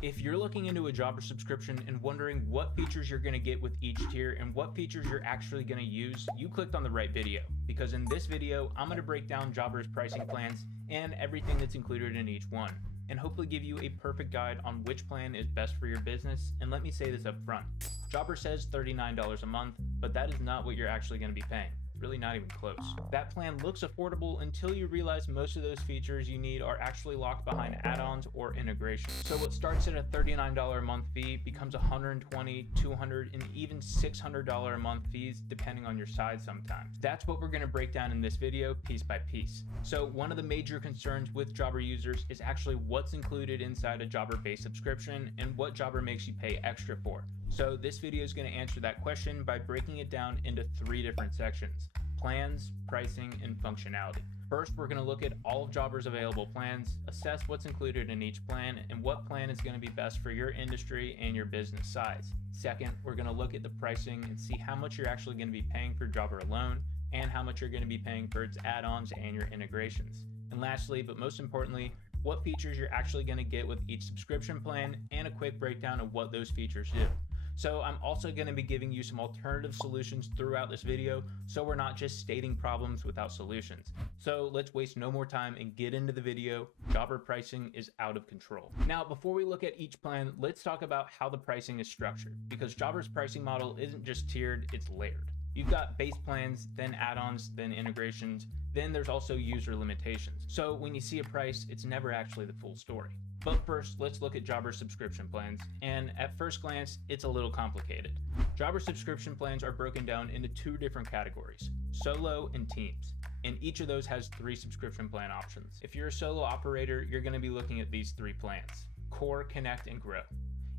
If you're looking into a Jobber subscription and wondering what features you're going to get with each tier and what features you're actually going to use, you clicked on the right video, because in this video, I'm going to break down Jobber's pricing plans and everything that's included in each one, and hopefully give you a perfect guide on which plan is best for your business. And let me say this up front. Jobber says $39 a month, but that is not what you're actually going to be paying. Really not even close. That plan looks affordable until you realize most of those features you need are actually locked behind add-ons or integrations. So what starts at a $39 a month fee becomes $120, $200, and even $600 a month fees depending on your size sometimes. That's what we're going to break down in this video piece by piece. So one of the major concerns with Jobber users is actually what's included inside a Jobber base subscription and what Jobber makes you pay extra for. So this video is going to answer that question by breaking it down into 3 different sections: plans, pricing, and functionality. First, we're going to look at all of Jobber's available plans, assess what's included in each plan, and what plan is going to be best for your industry and your business size. Second, we're going to look at the pricing and see how much you're actually going to be paying for Jobber alone, and how much you're going to be paying for its add-ons and your integrations. And lastly, but most importantly, what features you're actually going to get with each subscription plan, and a quick breakdown of what those features do. So I'm also going to be giving you some alternative solutions throughout this video, so we're not just stating problems without solutions. So let's waste no more time and get into the video. Jobber pricing is out of control. Now, before we look at each plan, let's talk about how the pricing is structured, because Jobber's pricing model isn't just tiered, it's layered. You've got base plans, then add-ons, then integrations, then there's also user limitations. So when you see a price, it's never actually the full story. But first, let's look at Jobber subscription plans, and at first glance, it's a little complicated. Jobber subscription plans are broken down into 2 different categories: solo and teams, and each of those has 3 subscription plan options. If you're a solo operator, you're going to be looking at these 3 plans: Core, Connect, and Grow.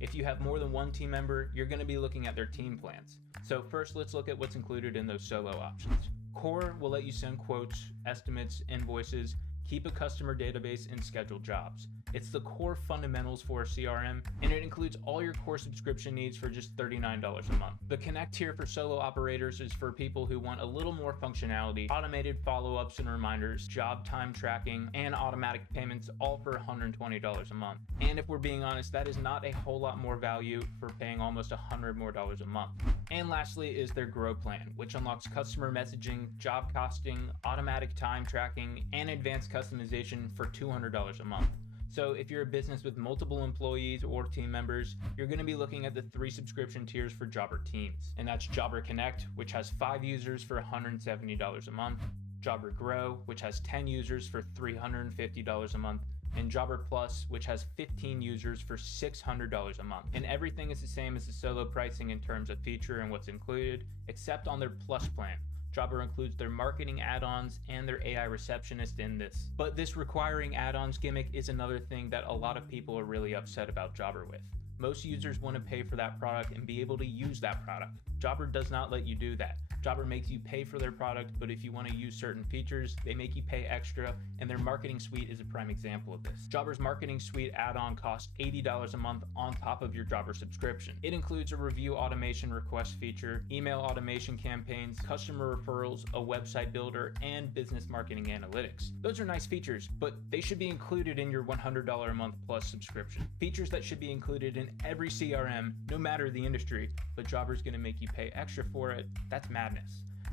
If you have more than 1 team member, you're going to be looking at their team plans. So first, let's look at what's included in those solo options. Core will let you send quotes, estimates, invoices, keep a customer database, and schedule jobs. It's the core fundamentals for a CRM, and it includes all your core subscription needs for just $39 a month. The Connect tier for solo operators is for people who want a little more functionality, automated follow-ups and reminders, job time tracking, and automatic payments, all for $120 a month. And if we're being honest, that is not a whole lot more value for paying almost $100 more a month. And lastly is their Grow plan, which unlocks customer messaging, job costing, automatic time tracking, and advanced customization for $200 a month. So if you're a business with multiple employees or team members, you're going to be looking at the 3 subscription tiers for Jobber teams. And that's Jobber Connect, which has 5 users for $170 a month, Jobber Grow, which has 10 users for $350 a month, and Jobber Plus, which has 15 users for $600 a month. And everything is the same as the solo pricing in terms of feature and what's included, except on their Plus plan. Jobber includes their marketing add-ons and their AI receptionist in this. But this requiring add-ons gimmick is another thing that a lot of people are really upset about Jobber with. Most users want to pay for that product and be able to use that product. Jobber does not let you do that. Jobber makes you pay for their product, but if you want to use certain features, they make you pay extra, and their marketing suite is a prime example of this. Jobber's marketing suite add-on costs $80 a month on top of your Jobber subscription. It includes a review automation request feature, email automation campaigns, customer referrals, a website builder, and business marketing analytics. Those are nice features, but they should be included in your $100 a month plus subscription. Features that should be included in every CRM, no matter the industry, but Jobber's going to make you pay extra for it. That's madness.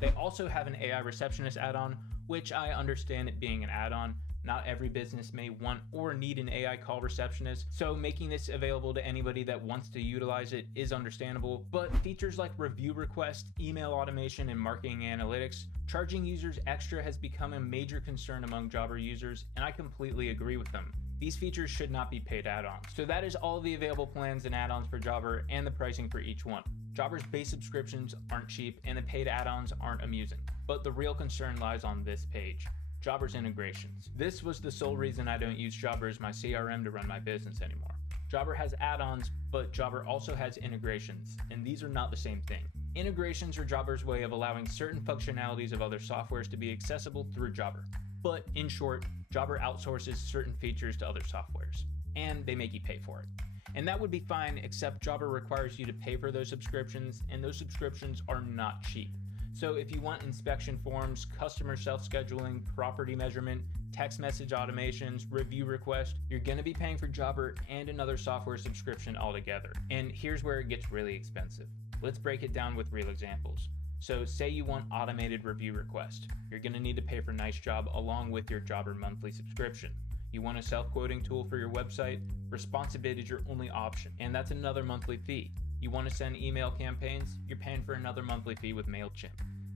They also have an AI receptionist add-on, which I understand it being an add-on. Not every business may want or need an AI call receptionist, so making this available to anybody that wants to utilize it is understandable. But features like review request, email automation, and marketing analytics, charging users extra has become a major concern among Jobber users, and I completely agree with them. These features should not be paid add-ons. So that is all the available plans and add-ons for Jobber and the pricing for each one. Jobber's base subscriptions aren't cheap and the paid add-ons aren't amusing. But the real concern lies on this page: Jobber's integrations. This was the sole reason I don't use Jobber as my CRM to run my business anymore. Jobber has add-ons, but Jobber also has integrations, and these are not the same thing. Integrations are Jobber's way of allowing certain functionalities of other softwares to be accessible through Jobber. But in short, Jobber outsources certain features to other softwares, and they make you pay for it. And that would be fine, except Jobber requires you to pay for those subscriptions, and those subscriptions are not cheap. So if you want inspection forms, customer self-scheduling, property measurement, text message automations, review requests, you're going to be paying for Jobber and another software subscription altogether. And here's where it gets really expensive. Let's break it down with real examples. So say you want automated review request. You're going to need to pay for NiceJob along with your Jobber monthly subscription. You want a self-quoting tool for your website? ResponsiBid is your only option, and that's another monthly fee. You want to send email campaigns? You're paying for another monthly fee with MailChimp.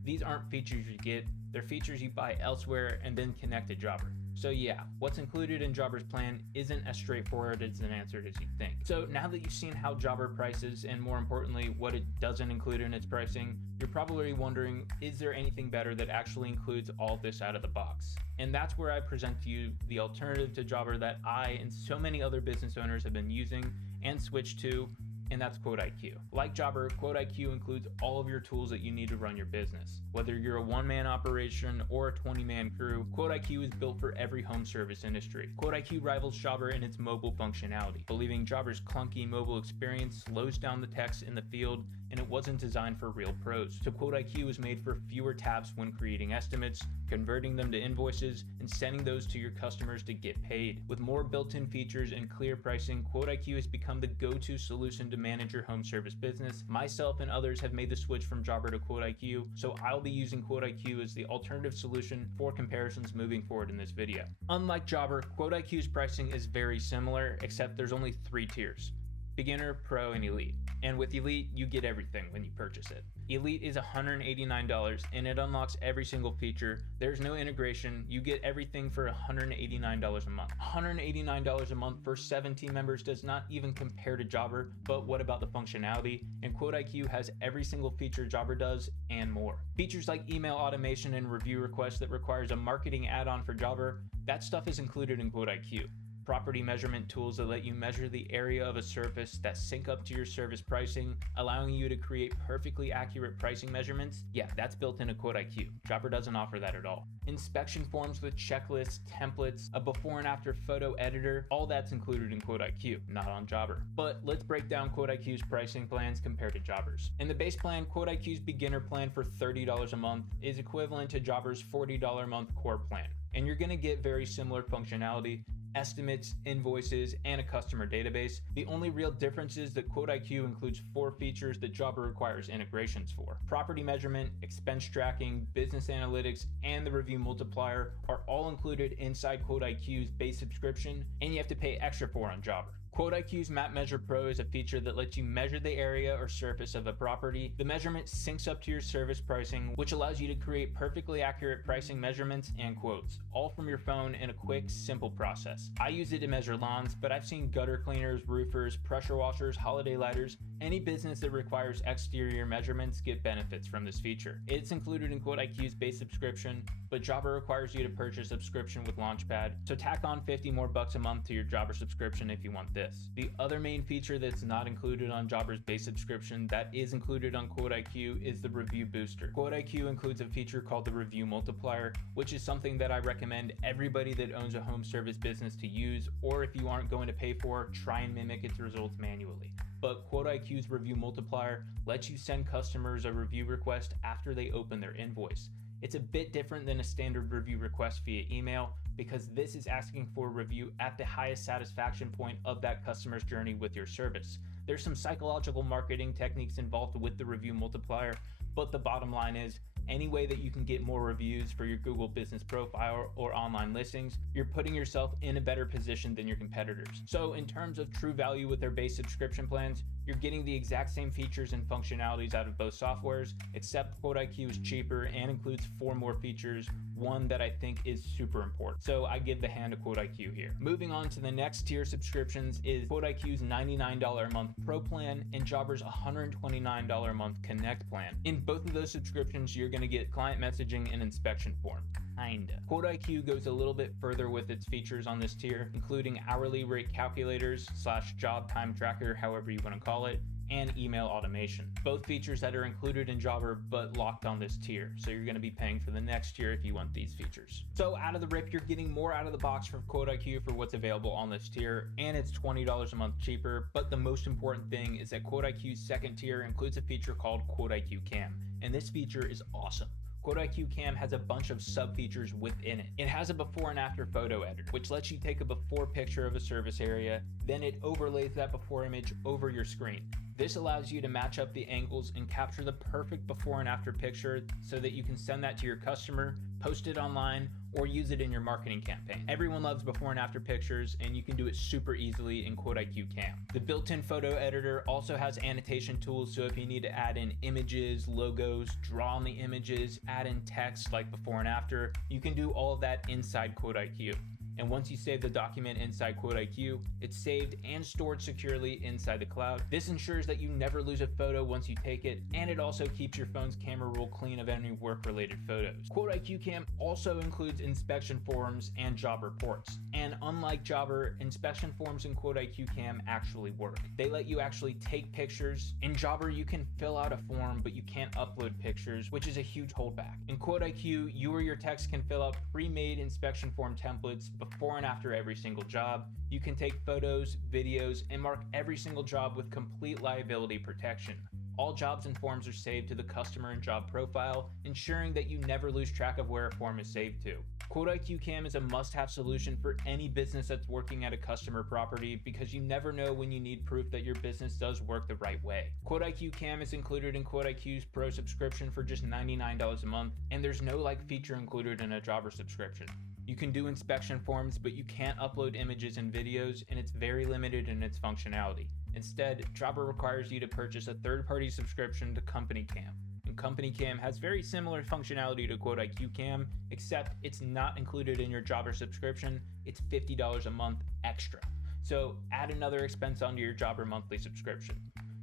These aren't features you get, they're features you buy elsewhere and then connect to Jobber. So yeah, what's included in Jobber's plan isn't as straightforward as an answer as you think. So now that you've seen how Jobber prices, and more importantly, what it doesn't include in its pricing, you're probably wondering, is there anything better that actually includes all this out of the box? And that's where I present to you the alternative to Jobber that I and so many other business owners have been using and switched to, and that's QuoteIQ. Like Jobber, QuoteIQ includes all of your tools that you need to run your business. Whether you're a one-man operation or a 20-man crew, QuoteIQ is built for every home service industry. QuoteIQ rivals Jobber in its mobile functionality, believing Jobber's clunky mobile experience slows down the text in the field, and it wasn't designed for real pros. So QuoteIQ is made for fewer taps when creating estimates, converting them to invoices, and sending those to your customers to get paid. With more built-in features and clear pricing, QuoteIQ has become the go-to solution to manage your home service business. Myself and others have made the switch from Jobber to QuoteIQ, so I'll be using QuoteIQ as the alternative solution for comparisons moving forward in this video. Unlike Jobber, QuoteIQ's pricing is very similar, except there's only 3 tiers: Beginner, Pro, and Elite. And with Elite, you get everything when you purchase it. Elite is $189 and it unlocks every single feature. There's no integration. You get everything for $189 a month. $189 a month for 17 members does not even compare to Jobber, but what about the functionality? And QuoteIQ has every single feature Jobber does and more. Features like email automation and review requests that requires a marketing add-on for Jobber, that stuff is included in QuoteIQ. Property measurement tools that let you measure the area of a surface that sync up to your service pricing, allowing you to create perfectly accurate pricing measurements. Yeah, that's built into QuoteIQ. Jobber doesn't offer that at all. Inspection forms with checklists, templates, a before and after photo editor, all that's included in QuoteIQ, not on Jobber. But let's break down QuoteIQ's pricing plans compared to Jobber's. In the base plan, QuoteIQ's beginner plan for $30 a month is equivalent to Jobber's $40 a month core plan. And you're gonna get very similar functionality, estimates, invoices, and a customer database. The only real difference is that QuoteIQ includes 4 features that Jobber requires integrations for. Property measurement, expense tracking, business analytics, and the review multiplier are all included inside QuoteIQ's base subscription, and you have to pay extra for on Jobber. QuoteIQ's Map Measure Pro is a feature that lets you measure the area or surface of a property. The measurement syncs up to your service pricing, which allows you to create perfectly accurate pricing measurements and quotes, all from your phone in a quick, simple process. I use it to measure lawns, but I've seen gutter cleaners, roofers, pressure washers, holiday lighters, any business that requires exterior measurements get benefits from this feature. It's included in QuoteIQ's base subscription, but Jobber requires you to purchase a subscription with Launchpad, so tack on $50 more a month to your Jobber subscription if you want this. The other main feature that's not included on Jobber's base subscription that is included on QuoteIQ is the Review Booster. QuoteIQ includes a feature called the Review Multiplier, which is something that I recommend everybody that owns a home service business to use, or if you aren't going to pay for, try and mimic its results manually. But QuoteIQ's Review Multiplier lets you send customers a review request after they open their invoice. It's a bit different than a standard review request via email, because this is asking for a review at the highest satisfaction point of that customer's journey with your service. There's some psychological marketing techniques involved with the review multiplier, but the bottom line is, any way that you can get more reviews for your Google business profile or online listings, you're putting yourself in a better position than your competitors. So in terms of true value with their base subscription plans, you're getting the exact same features and functionalities out of both softwares, except QuoteIQ is cheaper and includes 4 more features, one that I think is super important. So I give the hand to QuoteIQ here. Moving on to the next tier subscriptions is QuoteIQ's $99 a month Pro plan and Jobber's $129 a month Connect plan. In both of those subscriptions, you're going to get client messaging and inspection form. Kinda. QuoteIQ goes a little bit further with its features on this tier, including hourly rate calculators / job time tracker, however you want to call it, and email automation. Both features that are included in Jobber but locked on this tier, so you're going to be paying for the next tier if you want these features. So out of the rip, you're getting more out of the box from QuoteIQ for what's available on this tier, and it's $20 a month cheaper. But the most important thing is that QuoteIQ's second tier includes a feature called QuoteIQ Cam, and this feature is awesome. QuoteIQ Cam has a bunch of sub-features within it. It has a before and after photo editor, which lets you take a before picture of a service area, then it overlays that before image over your screen. This allows you to match up the angles and capture the perfect before and after picture so that you can send that to your customer, post it online, or use it in your marketing campaign. Everyone loves before and after pictures, and you can do it super easily in QuoteIQ Cam. The built-in photo editor also has annotation tools, so if you need to add in images, logos, draw on the images, add in text like before and after, you can do all of that inside QuoteIQ. And once you save the document inside QuoteIQ, it's saved and stored securely inside the cloud. This ensures that you never lose a photo once you take it, and it also keeps your phone's camera roll clean of any work-related photos. QuoteIQ Cam also includes inspection forms and job reports. And unlike Jobber, inspection forms in QuoteIQ Cam actually work. They let you actually take pictures. In Jobber, you can fill out a form, but you can't upload pictures, which is a huge holdback. In QuoteIQ, you or your techs can fill out pre-made inspection form templates before and after every single job. You can take photos, videos, and mark every single job with complete liability protection. All jobs and forms are saved to the customer and job profile, ensuring that you never lose track of where a form is saved to. QuoteIQ Cam is a must-have solution for any business that's working at a customer property because you never know when you need proof that your business does work the right way. QuoteIQ Cam is included in QuoteIQ's Pro subscription for just $99 a month, and there's no like feature included in a Jobber subscription. You can do inspection forms, but you can't upload images and videos, and it's very limited in its functionality. Instead, Jobber requires you to purchase a third-party subscription to CompanyCam. And CompanyCam has very similar functionality to QuoteIQ Cam, except it's not included in your Jobber subscription. It's $50 a month extra. So add another expense onto your Jobber monthly subscription.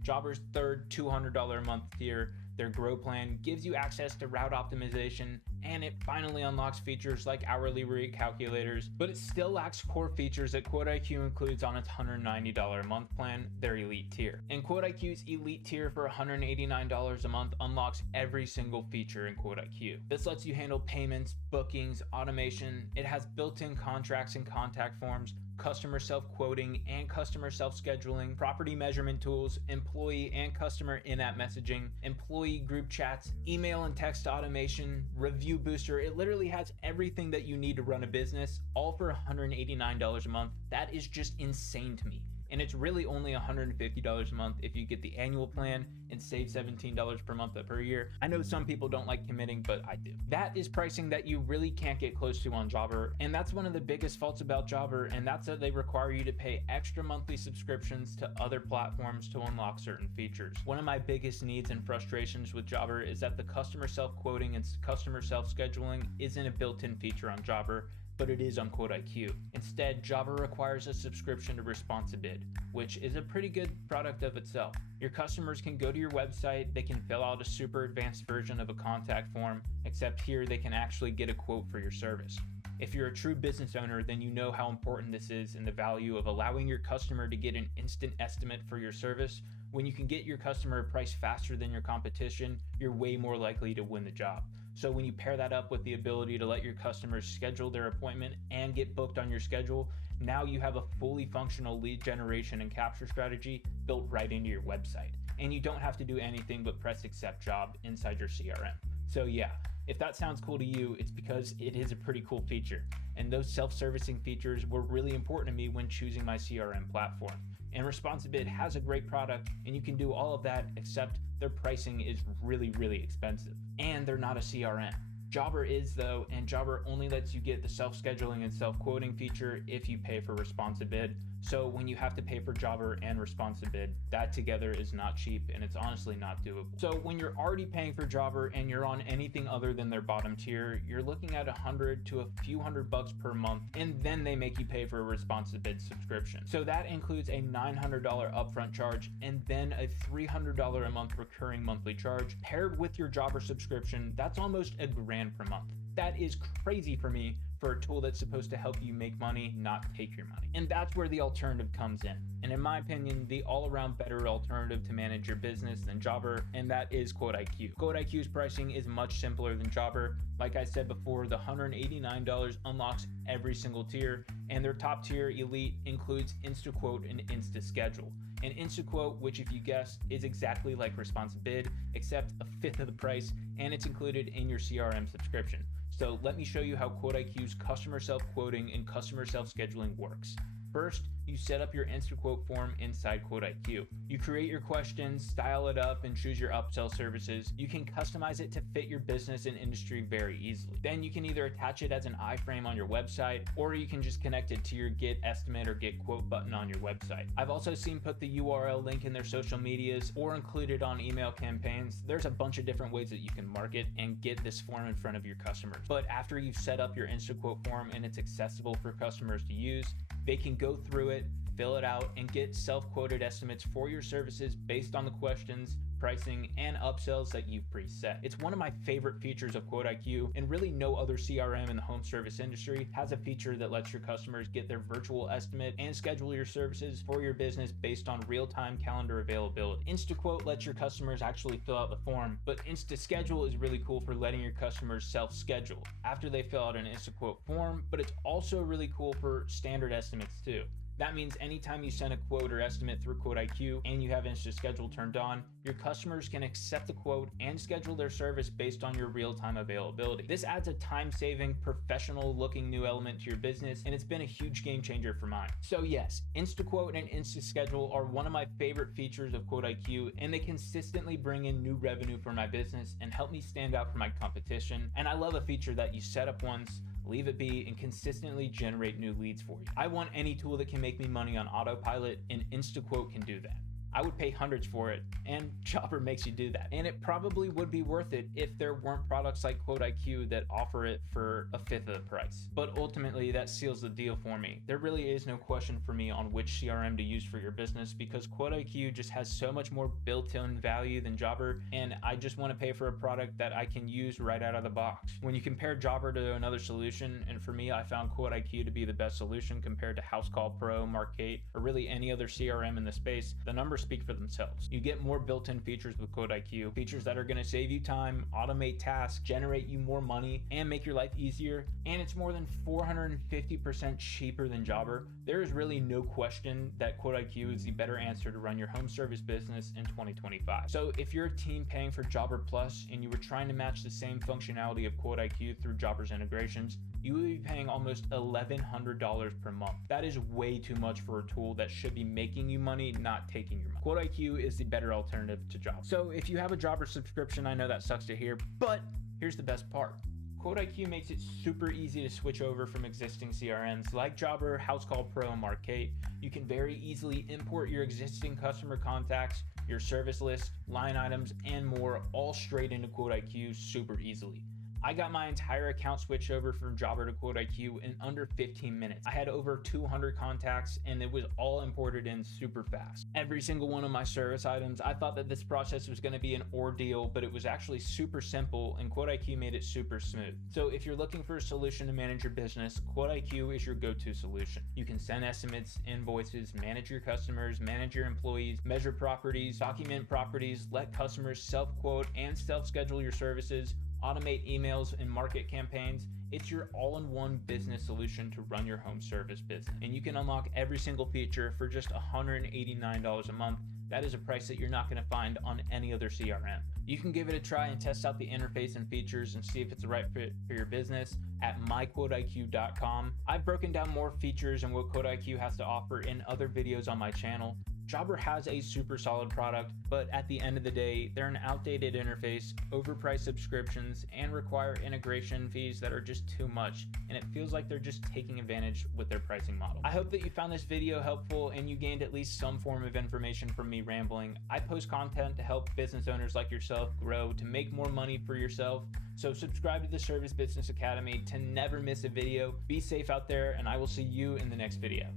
Jobber's third $200 a month tier, their Grow plan, gives you access to route optimization, and it finally unlocks features like hourly rate calculators, but it still lacks core features that QuoteIQ includes on its $190 a month plan, their Elite tier. And QuoteIQ's Elite tier for $189 a month unlocks every single feature in QuoteIQ. This lets you handle payments, bookings, automation. It has built-in contracts and contact forms, customer self-quoting and customer self-scheduling, property measurement tools, employee and customer in-app messaging, employee group chats, email and text automation, review booster. It literally has everything that you need to run a business, all for $189 a month. That is just insane to me. And it's really only $150 a month if you get the annual plan and save $17 per month per year. I know some people don't like committing, but I do. That is pricing that you really can't get close to on Jobber, and that's one of the biggest faults about Jobber, and that's that they require you to pay extra monthly subscriptions to other platforms to unlock certain features. One of my biggest needs and frustrations with Jobber is that the customer self-quoting and customer self-scheduling isn't a built-in feature on Jobber, but it is on QuoteIQ. Instead, Jobber requires a subscription to ResponsiBid, which is a pretty good product of itself. Your customers can go to your website, they can fill out a super advanced version of a contact form, except here they can actually get a quote for your service. If you're a true business owner, then you know how important this is and the value of allowing your customer to get an instant estimate for your service. When you can get your customer a price faster than your competition, you're way more likely to win the job. So when you pair that up with the ability to let your customers schedule their appointment and get booked on your schedule, now you have a fully functional lead generation and capture strategy built right into your website. And you don't have to do anything but press accept job inside your CRM. So yeah, if that sounds cool to you, it's because it is a pretty cool feature. And those self-servicing features were really important to me when choosing my CRM platform. And ResponsiBid has a great product, and you can do all of that, except their pricing is really, really expensive. And they're not a CRM. Jobber is though, and Jobber only lets you get the self-scheduling and self-quoting feature if you pay for ResponsiBid. So when you have to pay for Jobber and ResponsiBid, that together is not cheap, and it's honestly not doable. So when you're already paying for Jobber and you're on anything other than their bottom tier, you're looking at $100 to a few $100 per month, and then they make you pay for a ResponsiBid subscription. So that includes a $900 upfront charge and then a $300 a month recurring monthly charge. Paired with your Jobber subscription, that's almost $1,000 per month. That is crazy for me for a tool that's supposed to help you make money, not take your money. And that's where the alternative comes in. And in my opinion, the all-around better alternative to manage your business than Jobber, and that is QuoteIQ. QuoteIQ's pricing is much simpler than Jobber. Like I said before, the $189 unlocks every single tier, and their top tier, Elite, includes InstaQuote and InstaSchedule. And InstaQuote, which if you guessed, is exactly like ResponsiBid, except a fifth of the price, and it's included in your CRM subscription. So let me show you how QuoteIQ's customer self-quoting and customer self-scheduling works. First, you set up your InstaQuote form inside QuoteIQ. You create your questions, style it up, and choose your upsell services. You can customize it to fit your business and industry very easily. Then you can either attach it as an iframe on your website, or you can just connect it to your Get Estimate or Get Quote button on your website. I've also seen put the URL link in their social medias or include it on email campaigns. There's a bunch of different ways that you can market and get this form in front of your customers. But after you've set up your InstaQuote form and it's accessible for customers to use, they can go through it, fill it out, and get self-quoted estimates for your services based on the questions, pricing, and upsells that you've preset. It's one of my favorite features of QuoteIQ, and really no other CRM in the home service industry has a feature that lets your customers get their virtual estimate and schedule your services for your business based on real-time calendar availability. InstaQuote lets your customers actually fill out the form, but InstaSchedule is really cool for letting your customers self-schedule after they fill out an InstaQuote form, but it's also really cool for standard estimates too. That means anytime you send a quote or estimate through QuoteIQ and you have InstaSchedule turned on, your customers can accept the quote and schedule their service based on your real-time availability. This adds a time-saving, professional-looking new element to your business, and it's been a huge game changer for mine. So yes, InstaQuote and InstaSchedule are one of my favorite features of QuoteIQ, and they consistently bring in new revenue for my business and help me stand out from my competition. And I love a feature that you set up once, leave it be, and consistently generate new leads for you. I want any tool that can make me money on autopilot, and InstaQuote can do that. I would pay hundreds for it, and Jobber makes you do that. And it probably would be worth it if there weren't products like QuoteIQ that offer it for a fifth of the price. But ultimately, that seals the deal for me. There really is no question for me on which CRM to use for your business, because QuoteIQ just has so much more built-in value than Jobber, and I just want to pay for a product that I can use right out of the box. When you compare Jobber to another solution, and for me, I found QuoteIQ to be the best solution compared to Housecall Pro, Mark8, or really any other CRM in the space, the numbers speak for themselves. You get more built-in features with QuoteIQ, features that are going to save you time, automate tasks, generate you more money, and make your life easier, and it's more than 450% cheaper than Jobber. There is really no question that QuoteIQ is the better answer to run your home service business in 2025. So if you're a team paying for Jobber Plus and you were trying to match the same functionality of QuoteIQ through Jobber's integrations, you will be paying almost $1,100 per month. That is way too much for a tool that should be making you money, not taking your money. QuoteIQ is the better alternative to Jobber. So if you have a Jobber subscription, I know that sucks to hear, but here's the best part. QuoteIQ makes it super easy to switch over from existing CRMs like Jobber, Housecall Pro, and Mark8. You can very easily import your existing customer contacts, your service list, line items, and more all straight into QuoteIQ super easily. I got my entire account switched over from Jobber to QuoteIQ in under 15 minutes. I had over 200 contacts and it was all imported in super fast. Every single one of my service items, I thought that this process was going to be an ordeal, but it was actually super simple, and QuoteIQ made it super smooth. So if you're looking for a solution to manage your business, QuoteIQ is your go-to solution. You can send estimates, invoices, manage your customers, manage your employees, measure properties, document properties, let customers self-quote and self-schedule your services, automate emails and market campaigns. It's your all-in-one business solution to run your home service business. And you can unlock every single feature for just $189 a month. That is a price that you're not going to find on any other CRM. You can give it a try and test out the interface and features and see if it's the right fit for your business at myquoteiq.com. I've broken down more features and what QuoteIQ has to offer in other videos on my channel. Jobber has a super solid product, but at the end of the day, they're an outdated interface, overpriced subscriptions, and require integration fees that are just too much, and it feels like they're just taking advantage with their pricing model. I hope that you found this video helpful and you gained at least some form of information from me rambling. I post content to help business owners like yourself grow, to make more money for yourself. So subscribe to the Service Business Academy to never miss a video. Be safe out there, and I will see you in the next video.